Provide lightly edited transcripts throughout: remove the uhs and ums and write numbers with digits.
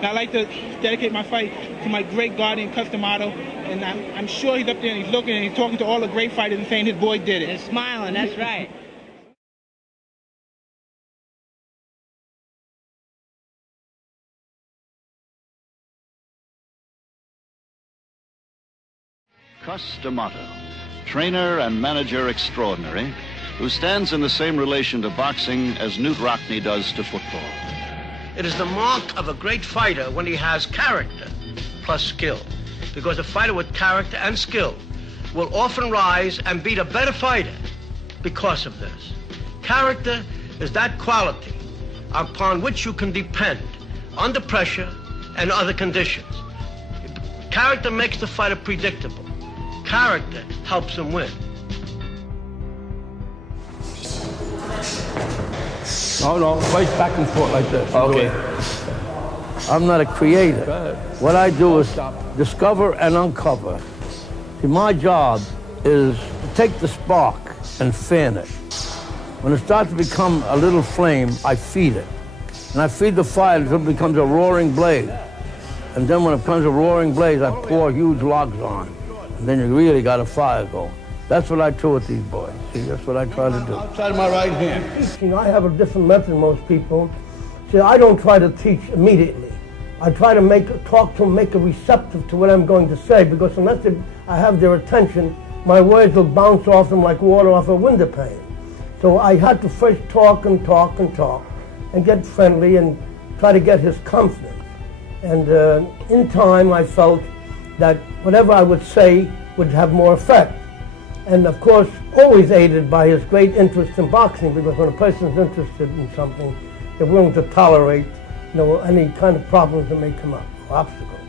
And I'd like to dedicate my fight to my great guardian, Customato. And I'm sure he's up there and he's looking and he's talking to all the great fighters and saying his boy did it. They're smiling, that's right. Customato, trainer and manager extraordinary, who stands in the same relation to boxing as Newt Rockne does to football. It is the mark of a great fighter when he has character plus skill, because a fighter with character and skill will often rise and beat a better fighter because of this. Character is that quality upon which you can depend under pressure and other conditions. Character makes the fighter predictable. Character helps him win. No, fight back and forth like this. Okay. I'm not a creator. What I do is discover and uncover. See, my job is to take the spark and fan it. When it starts to become a little flame, I feed it. And I feed the fire until it becomes a roaring blaze. And then when it becomes a roaring blaze, I pour huge logs on. And then you really got a fire going. That's what I do with these boys. See, that's what I try to do. Outside of my right hand. You know, I have a different method than most people. See, I don't try to teach immediately. I try to talk to them, make them receptive to what I'm going to say, because unless I have their attention, my words will bounce off them like water off a window pane. So I had to first talk and talk and talk and get friendly and try to get his confidence. And in time, I felt that whatever I would say would have more effect. And of course, always aided by his great interest in boxing, because when a person's interested in something, they're willing to tolerate, any kind of problems that may come up, or obstacles.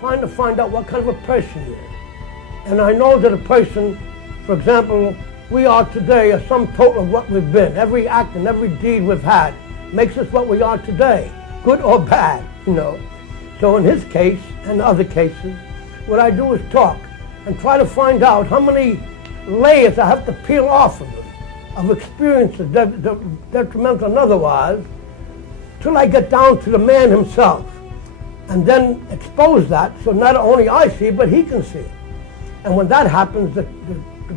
Trying to find out what kind of a person he is. And I know that a person, for example, we are today a sum total of what we've been. Every act and every deed we've had makes us what we are today, good or bad, So in his case, and other cases, what I do is talk and try to find out how many layers I have to peel off of him, of experiences, detrimental and otherwise, till I get down to the man himself, and then expose that so not only I see, but he can see. And when that happens, the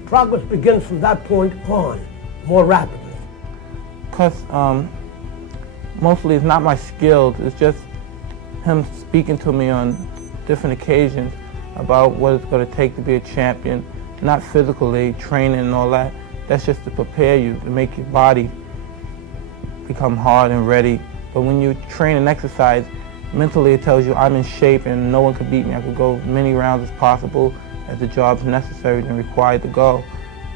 progress begins from that point on, more rapidly. Because mostly it's not my skills, it's just him speaking to me on different occasions about what it's going to take to be a champion, not physically, training and all that. That's just to prepare you, to make your body become hard and ready. But when you train and exercise, mentally it tells you I'm in shape and no one can beat me. I could go many rounds as possible as the job's necessary and required to go.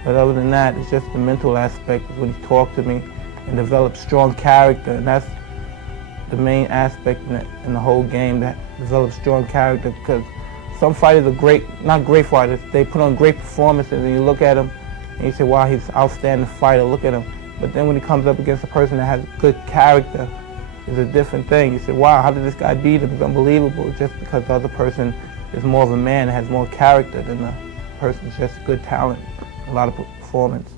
But other than that, it's just the mental aspect when you talk to me and develop strong character, and that's the main aspect in the whole game, that develops strong character, because some fighters are not great fighters, they put on great performances and you look at them and you say, wow, he's an outstanding fighter, look at him. But then when he comes up against a person that has good character, it's a different thing. You say, wow, how did this guy beat him? It's unbelievable, just because the other person is more of a man and has more character than the person who's just good talent, a lot of performance.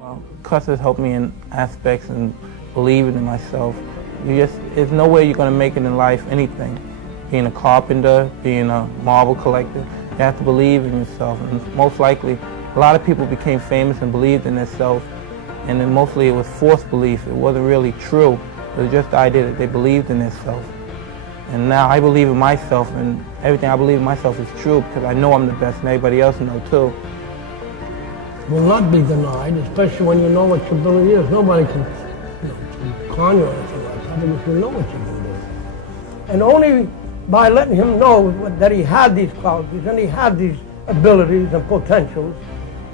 Well, Cuss has helped me in aspects and believing in myself. There's no way you're going to make it in life, anything. Being a carpenter, being a marble collector, you have to believe in yourself. And most likely, a lot of people became famous and believed in themselves, and then mostly it was forced belief. It wasn't really true. It was just the idea that they believed in themselves. And now I believe in myself, and everything I believe in myself is true, because I know I'm the best, and everybody else knows too. Will not be denied, especially when you know what your ability is. Nobody can con you or anything like that, because you know what you can do. And only by letting him know that he had these qualities and he had these abilities and potentials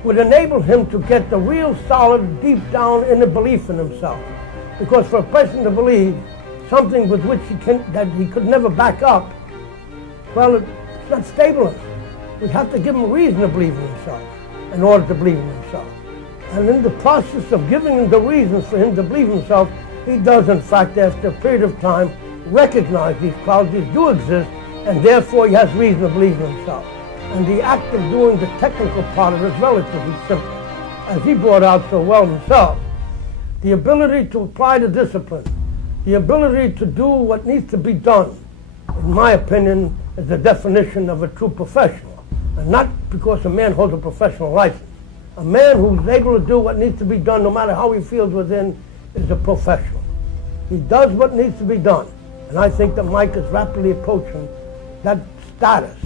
would enable him to get the real solid, deep down inner belief in himself. Because for a person to believe something with which that he could never back up, well, it's not stable enough. We have to give him a reason to believe in himself in order to believe in himself. And in the process of giving him the reasons for him to believe in himself, he does, in fact, after a period of time, recognize these qualities do exist, and therefore he has reason to believe in himself. And the act of doing the technical part of it is relatively simple. As he brought out so well himself, The ability to apply the discipline, the ability to do what needs to be done, in my opinion, is the definition of a true professional. And not because a man holds a professional license. A man who's able to do what needs to be done, no matter how he feels within, is a professional. He does what needs to be done. And I think that Mike is rapidly approaching that status,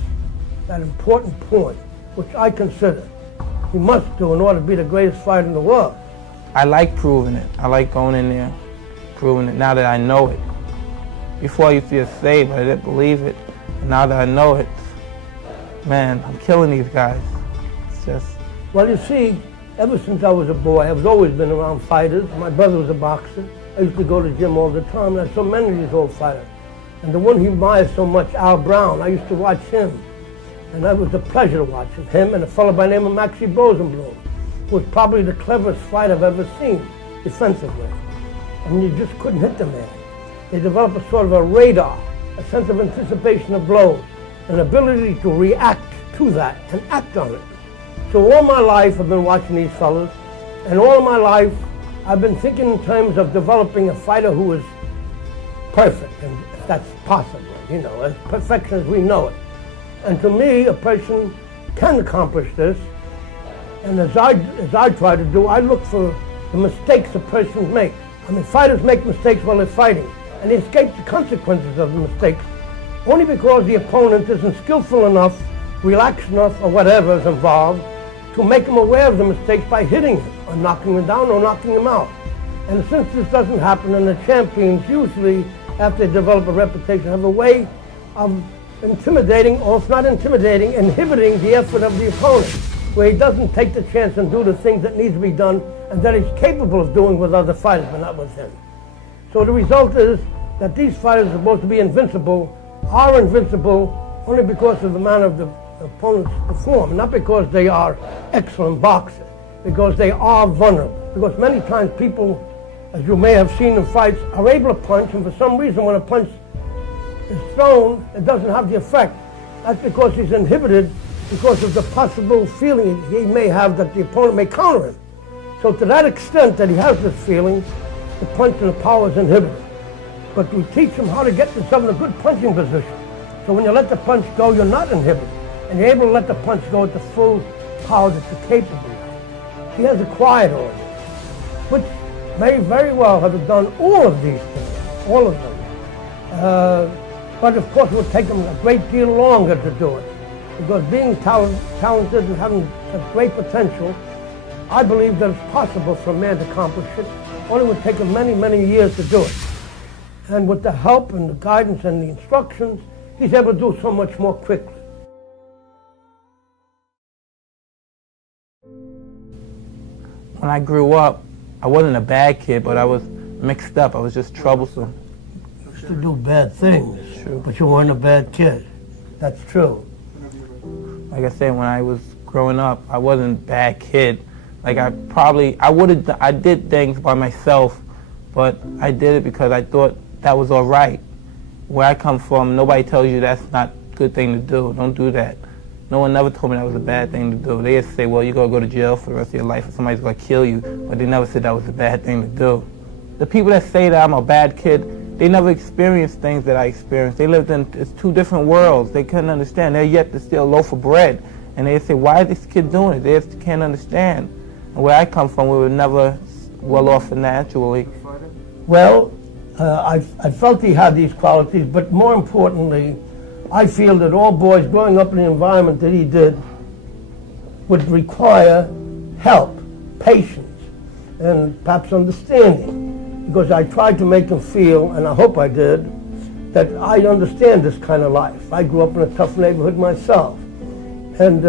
that important point, which I consider he must do in order to be the greatest fighter in the world. I like proving it. I like going in there, proving it now that I know it. Before I used to just say it, but I didn't believe it. And now that I know it, man, I'm killing these guys. It's just... Well, you see, ever since I was a boy, I've always been around fighters. My brother was a boxer. I used to go to the gym all the time, and I saw many of these old fighters. And the one he admires so much, Al Brown, I used to watch him. And that was a pleasure to watch him and a fellow by the name of Maxie Rosenblum, who was probably the cleverest fight I've ever seen defensively. And you just couldn't hit the man. They developed a sort of a radar, a sense of anticipation of blows, an ability to react to that and act on it. So all my life I've been watching these fellas, and all my life I've been thinking in terms of developing a fighter who is perfect, and if that's possible, you know, as perfection as we know it. And to me, a person can accomplish this, and as I try to do, I look for the mistakes a person makes. I mean, fighters make mistakes while they're fighting, and they escape the consequences of the mistakes only because the opponent isn't skillful enough, relaxed enough, or whatever is involved to make him aware of the mistakes by hitting him, or knocking him down, or knocking him out. And since this doesn't happen, and the champions usually, after they develop a reputation, have a way of intimidating, or if not intimidating, inhibiting the effort of the opponent, where he doesn't take the chance and do the things that need to be done and that he's capable of doing with other fighters, but not with him. So the result is that these fighters are supposed to be invincible, are invincible only because of the manner of the opponents perform, not because they are excellent boxers, because they are vulnerable. Because many times people, as you may have seen in fights, are able to punch, and for some reason when a punch is thrown, it doesn't have the effect. That's because he's inhibited because of the possible feeling he may have that the opponent may counter him. So to that extent that he has this feeling, the punch and the power is inhibited. But we teach him how to get himself in a good punching position. So when you let the punch go, you're not inhibited. And you're able to let the punch go at the full power that you're capable of. He has acquired all of this, which may very well have done all of these things, all of them. But of course it would take him a great deal longer to do it. Because being talented and having such great potential, I believe that it's possible for a man to accomplish it. Only would take him many, many years to do it. And with the help and the guidance and the instructions, he's able to do so much more quickly. When I grew up, I wasn't a bad kid, but I was mixed up. I was just troublesome. You used to do bad things, True. but you weren't a bad kid. That's true. Like I said, when I was growing up, I wasn't a bad kid. Like I did things by myself, but I did it because I thought that was all right. Where I come from, nobody tells you that's not a good thing to do. Don't do that. No one never told me that was a bad thing to do. They just say, well, you're going to go to jail for the rest of your life or somebody's going to kill you, but they never said that was a bad thing to do. The people that say that I'm a bad kid, they never experienced things that I experienced. They lived in it's two different worlds. They couldn't understand. They're yet to steal a loaf of bread. And they say, why is this kid doing it? They just can't understand. And where I come from, we were never well off financially. Well, I felt he had these qualities, but more importantly, I feel that all boys growing up in the environment that he did would require help, patience, and perhaps understanding. Because I tried to make him feel, and I hope I did, that I understand this kind of life. I grew up in a tough neighborhood myself. And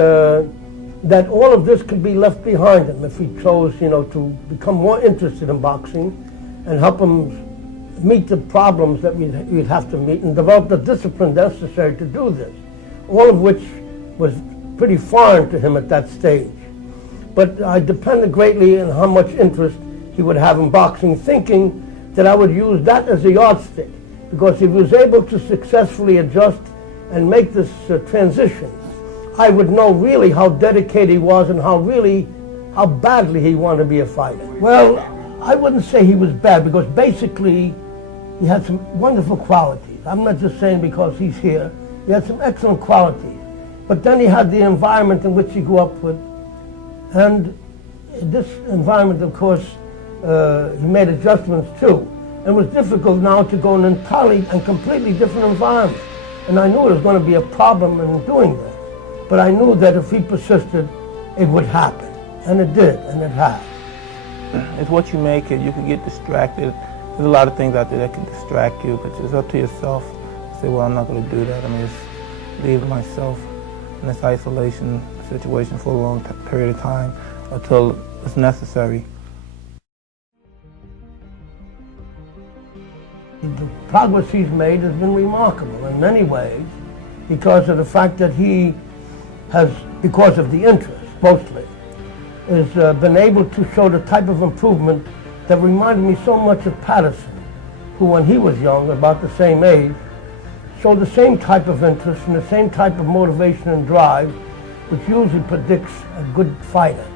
that all of this could be left behind him if he chose, to become more interested in boxing and help him meet the problems that we'd have to meet and develop the discipline necessary to do this, all of which was pretty foreign to him at that stage. But I depended greatly on how much interest he would have in boxing, thinking that I would use that as a yardstick, because if he was able to successfully adjust and make this transition, I would know really how dedicated he was and how badly he wanted to be a fighter. Well, I wouldn't say he was bad, because basically he had some wonderful qualities. I'm not just saying because he's here. He had some excellent qualities. But then he had the environment in which he grew up with. And this environment, of course, he made adjustments too. And it was difficult now to go in an entirely and completely different environment. And I knew there was going to be a problem in doing this. But I knew that if he persisted, it would happen. And it did, and it has. It's what you make it. You can get distracted. There's a lot of things out there that can distract you, but it's up to yourself to say, well, I'm not going to do that. I'm just leave myself in this isolation situation for a long period of time until it's necessary. The progress he's made has been remarkable in many ways because of the fact that he has, because of the interest mostly, has been able to show the type of improvement that reminded me so much of Patterson, who when he was young, about the same age, showed the same type of interest and the same type of motivation and drive, which usually predicts a good fighter.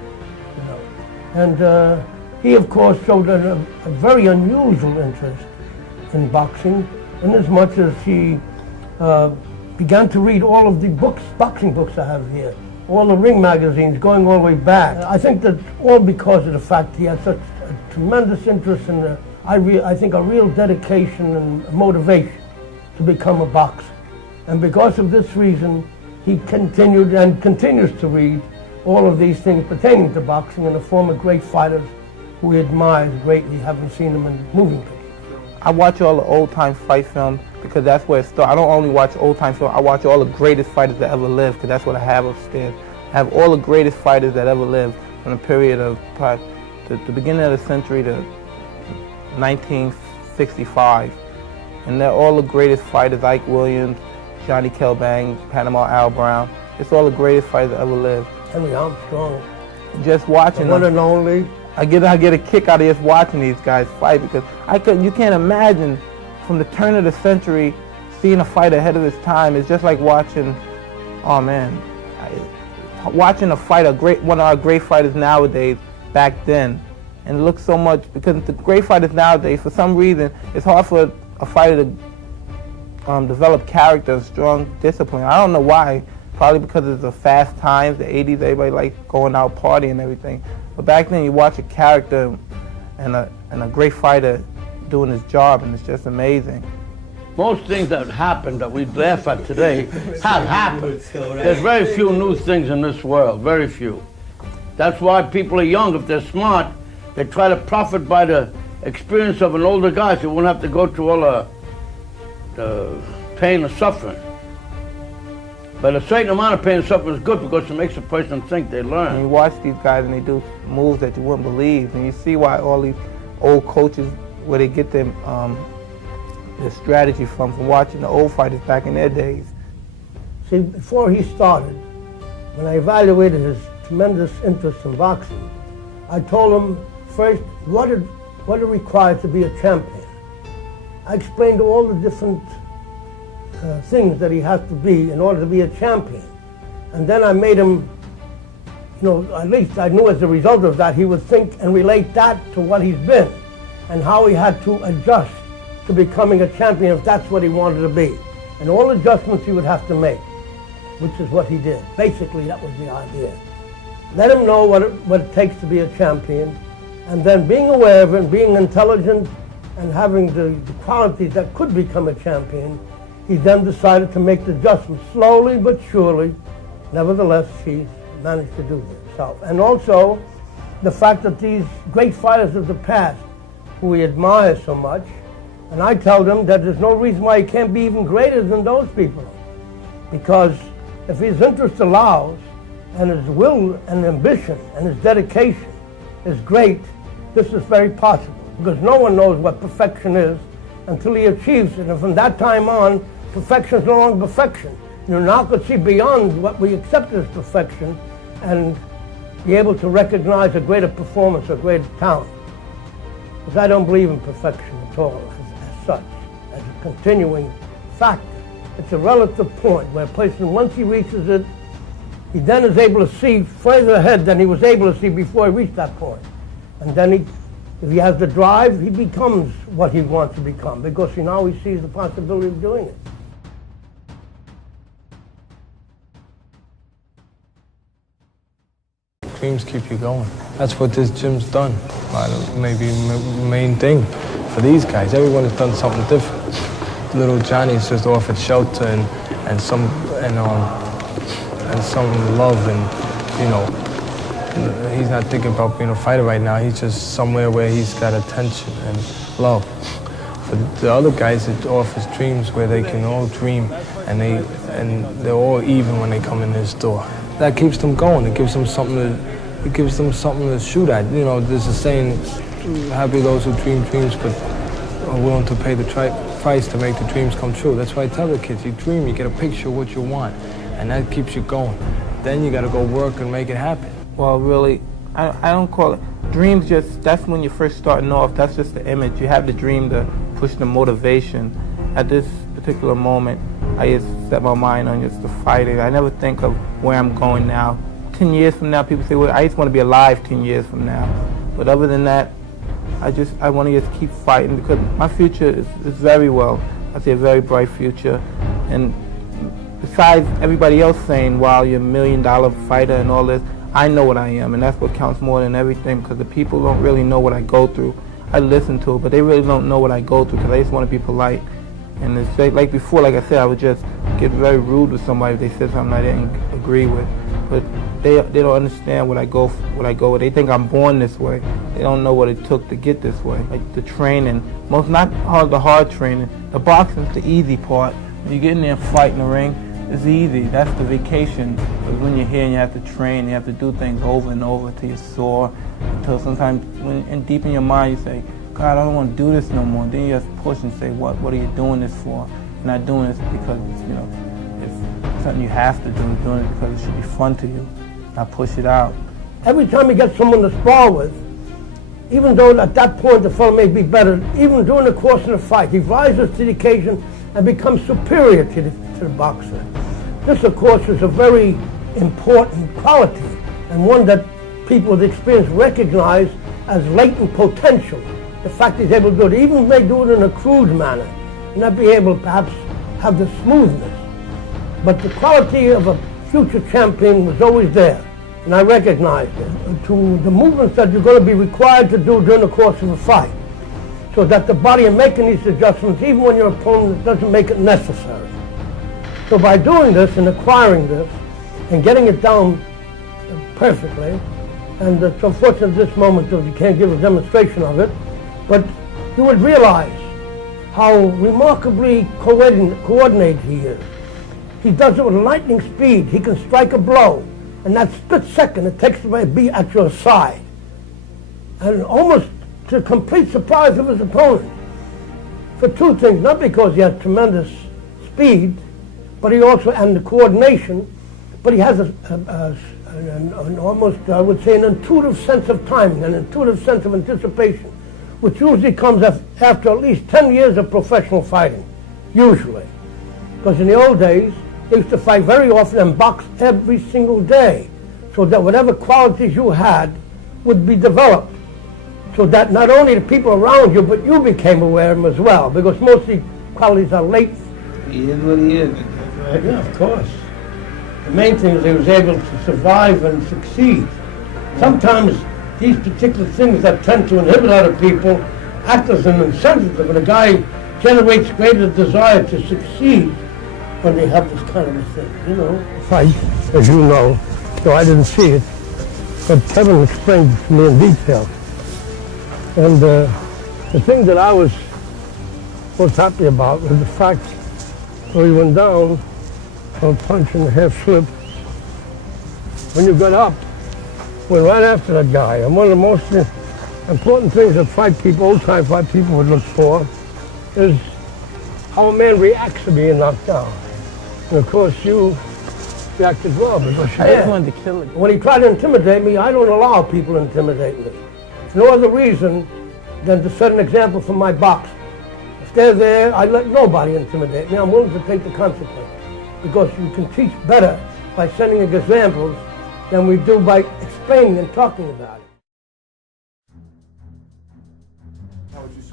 You know. And he, of course, showed a very unusual interest in boxing, in as much as he began to read all of the books, boxing books I have here, all the ring magazines going all the way back. I think that all because of the fact he had such a tremendous interest in, I think, a real dedication and motivation to become a boxer. And because of this reason, he continued and continues to read all of these things pertaining to boxing and the former great fighters who he admires greatly, having seen them in moving pictures. I watch all the old-time fight films because that's where it starts. I don't only watch old-time films, I watch all the greatest fighters that ever lived because that's what I have upstairs. I have all the greatest fighters that ever lived from the period of the beginning of the century to 1965. And they're all the greatest fighters, Ike Williams, Johnny Kelbang, Panama Al Brown. It's all the greatest fighters that ever lived. Henry Armstrong. Just watching the one them. and only. I get a kick out of just watching these guys fight because you can't imagine from the turn of the century seeing a fight ahead of his time. It's just like watching, watching a fight, one of our great fighters nowadays back then. And it looks so much, because the great fighters nowadays, for some reason, it's hard for a fighter to develop character, strong discipline. I don't know why. Probably because it's the fast times, the 80s, everybody like going out partying and everything. But back then, you watch a character and a great fighter doing his job, and it's just amazing. Most things that happen that we laugh at today have happened. There's very few new things in this world, very few. That's why people are young. If they're smart, they try to profit by the experience of an older guy so they won't have to go through all the pain and suffering. But a certain amount of pain and suffering is good because it makes a person think they learn. And you watch these guys and they do moves that you wouldn't believe, and you see why all these old coaches, where they get their strategy from watching the old fighters back in their days. See, before he started, when I evaluated his tremendous interest in boxing, I told him first what it required to be a champion. I explained all the different things that he has to be in order to be a champion. And then I made him, at least I knew as a result of that, he would think and relate that to what he's been and how he had to adjust to becoming a champion if that's what he wanted to be. And all adjustments he would have to make, which is what he did. Basically, that was the idea. Let him know what it takes to be a champion, and then being aware of it, and being intelligent, and having the qualities that could become a champion, he then decided to make the adjustments slowly but surely. Nevertheless, he's managed to do this himself. And also, the fact that these great fighters of the past, who he admires so much, and I tell them that there's no reason why he can't be even greater than those people. Because if his interest allows, and his will and ambition and his dedication is great, this is very possible. Because no one knows what perfection is until he achieves it. And from that time on, perfection is no longer perfection. You're now going to see beyond what we accept as perfection and be able to recognize a greater performance, a greater talent. Because I don't believe in perfection at all as such, as a continuing factor. It's a relative point where a person, once he reaches it, he then is able to see further ahead than he was able to see before he reached that point. And then he If he has the drive, he becomes what he wants to become because now he sees the possibility of doing it. Dreams keep you going. That's what this gym's done. Maybe the main thing for these guys. Everyone has done something different. Little Johnny's just offered shelter and some love, and he's not thinking about being a fighter right now. He's just somewhere where he's got attention and love. For the other guys, it offers dreams where they can all dream, and they're all even when they come in this door. That keeps them going. It gives them something to shoot at. There's a saying, happy those who dream dreams but are willing to pay the price to make the dreams come true. That's why I tell the kids, you dream, you get a picture of what you want, and that keeps you going. Then you got to go work and make it happen. Well, really, I don't call it dreams. That's when you're first starting off. That's just the image. You have the dream to push the motivation. At this particular moment, I just set my mind on just the fighting. I never think of where I'm going now. 10 years from now, people say, well, I just want to be alive 10 years from now. But other than that, I want to just keep fighting because my future is very well. I see a very bright future. And besides everybody else saying, wow, you're $1 million fighter and all this, I know what I am, and that's what counts more than everything because the people don't really know what I go through. I listen to it, but they really don't know what I go through because I just want to be polite. And it's like before, like I said, I would just get very rude with somebody if they said something I didn't agree with. But they don't understand what I go with. They think I'm born this way. They don't know what it took to get this way. Like the training, the hard training. The boxing's the easy part. When you get in there and fight in the ring, it's easy. That's the vacation. But when you're here and you have to train, you have to do things over and over till you're sore. Until sometimes, deep in your mind, you say, God, I don't want to do this no more. Then you have to push and say, what are you doing this for? You're not doing this because it's something you have to do. You're doing it because it should be fun to you. Now push it out. Every time you get someone to spar with, even though at that point the fellow may be better, even during the course of the fight, he rises to the occasion and becomes superior to the boxer. This, of course, is a very important quality and one that people with experience recognize as latent potential. The fact he's able to do it, even may do it in a crude manner, and not be able to perhaps have the smoothness. But the quality of a future champion was always there, and I recognized it. To the movements that you're going to be required to do during the course of a fight, so that the body is making these adjustments even when your opponent doesn't make it necessary. So by doing this and acquiring this and getting it down perfectly, and it's unfortunate at this moment that you can't give a demonstration of it, but you would realize how remarkably coordinated he is. He does it with lightning speed. He can strike a blow, and that split second it takes to be at your side. And almost to the complete surprise of his opponent. For two things, not because he has tremendous speed, but he also, and the coordination, but he has an almost, I would say, an intuitive sense of timing, an intuitive sense of anticipation, which usually comes after at least 10 years of professional fighting, usually. Because in the old days, they used to fight very often and box every single day, so that whatever qualities you had would be developed, so that not only the people around you, but you became aware of them as well, because most of these qualities are latent. He is what he is. Right? Yeah, of course. The main thing is he was able to survive and succeed. Sometimes these particular things that tend to inhibit other people act as an incentive, and a guy generates greater desire to succeed when they have this kind of a thing, Fight, as you know, though I didn't see it, but Kevin explained it to me in detail. And the thing that I was most happy about was the fact that he went down on a punch and a half slip. When you got up, went right after that guy. And one of the most important things that old-time fight people would look for is how a man reacts to being knocked down. And of course, you reacted well because you I just wanted to kill it. When he tried to intimidate me, I don't allow people to intimidate me. For no other reason than to set an example for my boxers. If they're there, I let nobody intimidate me. I'm willing to take the consequence. Because you can teach better by setting examples than we do by explaining and talking about it.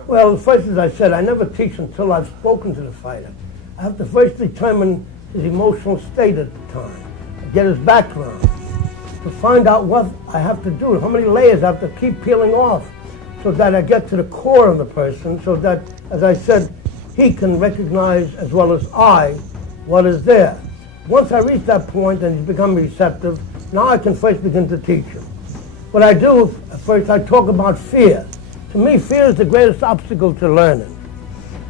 Well, first, as I said, I never teach until I've spoken to the fighter. I have to first determine his emotional state at the time, get his background, to find out what I have to do, how many layers I have to keep peeling off, so that I get to the core of the person, so that, as I said, he can recognize as well as I what is there. Once I reach that point and he's become receptive, now I can first begin to teach him. What I do, first I talk about fear. To me, fear is the greatest obstacle to learning.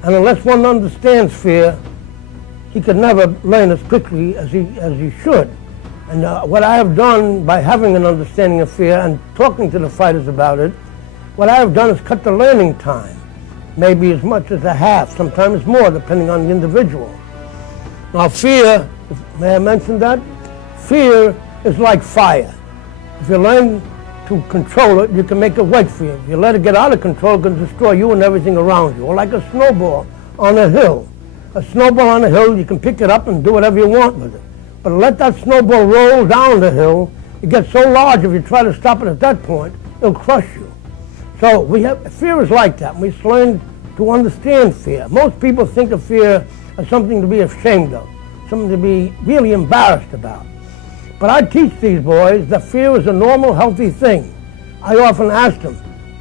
And unless one understands fear, he can never learn as quickly as he should. And what I have done by having an understanding of fear and talking to the fighters about it, what I have done is cut the learning time, maybe as much as a half, sometimes more, depending on the individual. Now fear, may I mention that? Fear is like fire. If you learn to control it, you can make it work for you. If you let it get out of control, it can destroy you and everything around you. Or like a snowball on a hill. A snowball on a hill, you can pick it up and do whatever you want with it. But let that snowball roll down the hill, it gets so large if you try to stop it at that point, it'll crush you. So fear is like that. We learn to understand fear. Most people think of fear as something to be ashamed of, something to be really embarrassed about. But I teach these boys that fear is a normal, healthy thing. I often ask them,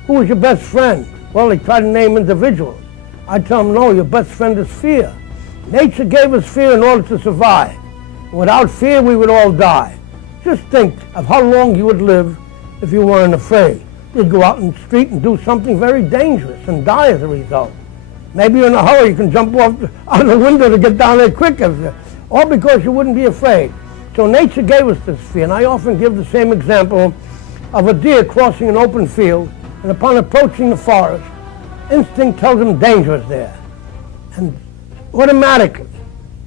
who is your best friend? Well, they try to name individuals. I tell them, no, your best friend is fear. Nature gave us fear in order to survive. Without fear, we would all die. Just think of how long you would live if you weren't afraid. You'd go out in the street and do something very dangerous and die as a result. Maybe you're in a hurry, you can jump out of the window to get down there quicker, all because you wouldn't be afraid. So nature gave us this fear, and I often give the same example of a deer crossing an open field, and upon approaching the forest, instinct tells him danger is there. And automatically,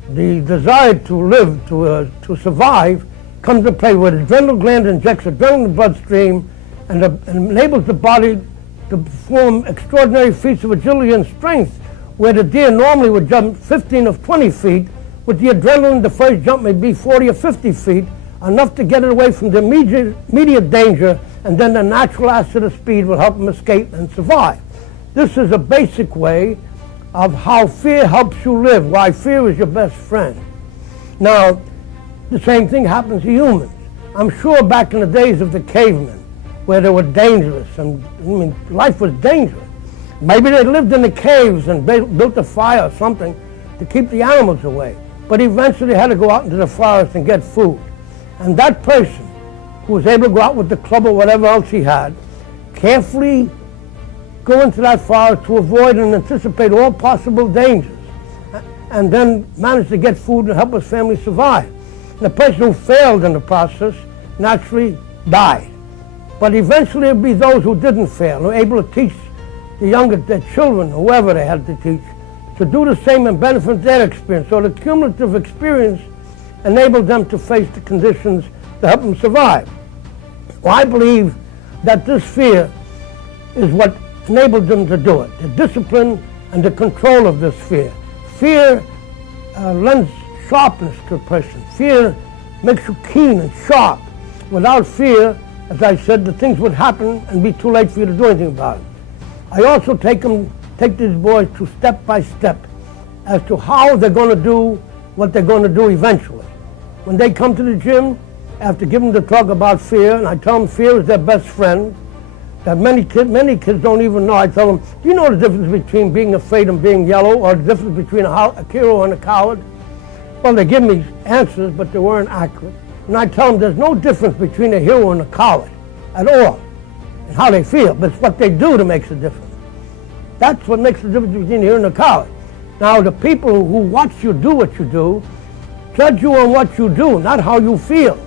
the desire to live, to survive, comes to play where the adrenal gland injects adrenaline in the bloodstream and enables the body to perform extraordinary feats of agility and strength, where the deer normally would jump 15 or 20 feet. With the adrenaline, the first jump may be 40 or 50 feet, enough to get it away from the immediate danger, and then the natural asset of speed will help them escape and survive. This is a basic way of how fear helps you live, why fear is your best friend. Now, the same thing happens to humans. I'm sure back in the days of the cavemen, where they were dangerous, and life was dangerous. Maybe they lived in the caves and built a fire or something to keep the animals away. But eventually had to go out into the forest and get food. And that person who was able to go out with the club or whatever else he had, carefully go into that forest to avoid and anticipate all possible dangers, and then manage to get food and help his family survive. And the person who failed in the process naturally died. But eventually it would be those who didn't fail, who were able to teach their children, whoever they had to teach, to do the same and benefit their experience. So the cumulative experience enabled them to face the conditions to help them survive. Well, I believe that this fear is what enabled them to do it, the discipline and the control of this fear. Fear lends sharpness to a person. Fear makes you keen and sharp. Without fear, as I said, the things would happen and be too late for you to do anything about it. I also take these boys to step by step as to how they're going to do what they're going to do eventually. When they come to the gym, I have to give them the talk about fear, and I tell them fear is their best friend, that many kids don't even know. I tell them, do you know the difference between being afraid and being yellow, or the difference between a hero and a coward? Well, they give me answers, but they weren't accurate. And I tell them there's no difference between a hero and a coward at all, and how they feel, but it's what they do that makes a difference. That's what makes the difference between a hero and a coward. Now, the people who watch you do what you do, judge you on what you do, not how you feel.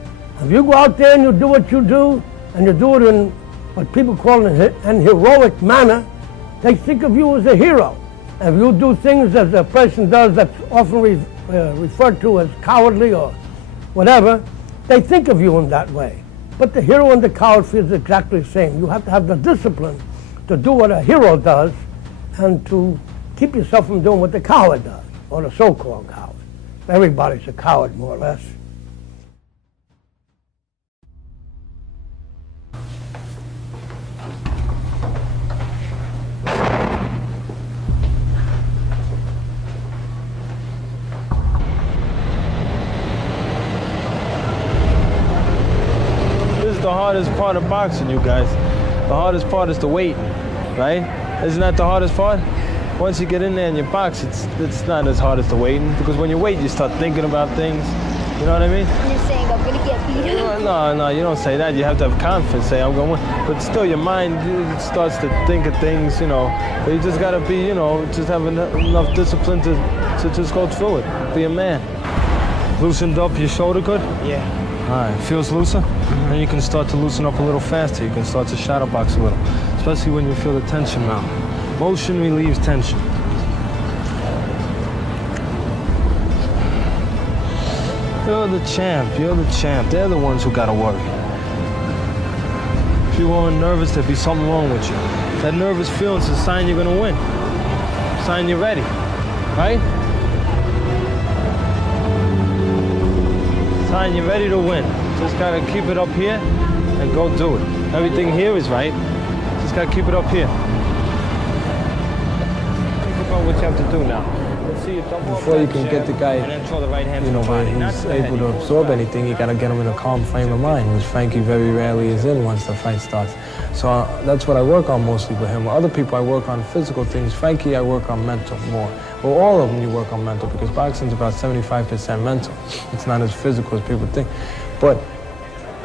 If you go out there and you do what you do, and you do it in what people call an heroic manner, they think of you as a hero. And if you do things as a person does that's often referred to as cowardly or whatever, they think of you in that way. But the hero and the coward feels exactly the same. You have to have the discipline to do what a hero does and to keep yourself from doing what the coward does, or the so-called coward. Everybody's a coward, more or less. hardest part of boxing, you guys. The hardest part is the weight, right? Isn't that the hardest part? Once you get in there and you box, it's not as hard as the weighting, because when you wait, you start thinking about things. You know what I mean? And you're saying I'm gonna get beat up. No, you don't say that. You have to have confidence, say I'm gonna win. But still, your mind starts to think of things, you know. But you just gotta be, you know, just have enough discipline to just go through it. Be a man. Loosened up your shoulder good? Yeah. All right, feels looser? Then you can start to loosen up a little faster. You can start to shadow box a little, especially when you feel the tension mount. Motion relieves tension. You're the champ, you're the champ. They're the ones who gotta worry. If you weren't nervous, there'd be something wrong with you. That nervous feeling's a sign you're gonna win. A sign you're ready, right? Sign you're ready to win. Just gotta keep it up here and go do it. Everything here is right. Just gotta keep it up here. Think about what you have to do now. Before you can get the guy, you know, where he's able to absorb anything, you gotta get him in a calm frame of mind, which Frankie very rarely is in once the fight starts. So that's what I work on mostly with him. Other people I work on physical things. Frankie I work on mental more. Well, all of them you work on mental, because boxing's about 75% mental. It's not as physical as people think. But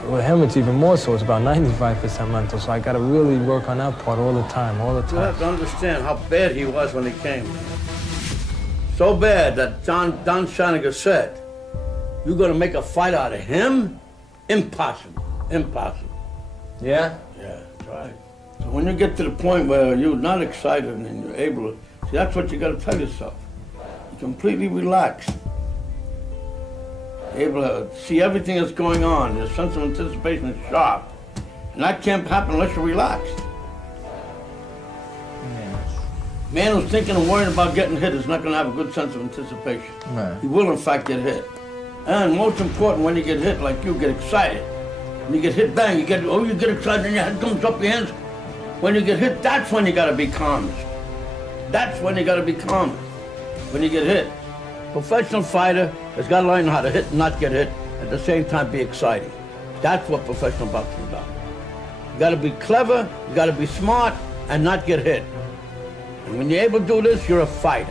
with him it's even more so. It's about 95% mental. So I gotta really work on that part all the time, all the time. You have to understand how bad he was when he came. So bad that Don Shaniger said, "You're gonna make a fight out of him? Impossible, impossible." Yeah? Yeah, that's right. So when you get to the point where you're not excited and you're able to, see, that's what you gotta tell yourself. You're completely relaxed. You're able to see everything that's going on. Your sense of anticipation is sharp. And that can't happen unless you're relaxed. Man who's thinking and worrying about getting hit is not going to have a good sense of anticipation. Right. He will, in fact, get hit. And most important, when you get hit, like you get excited. When you get hit, bang, you get excited and your head comes up your hands. When you get hit, that's when you got to be calmest. That's when you got to be calmest. When you get hit. Professional fighter has got to learn how to hit and not get hit, at the same time be exciting. That's what professional boxing is about. You got to be clever, you got to be smart, and not get hit. And when you're able to do this, you're a fighter.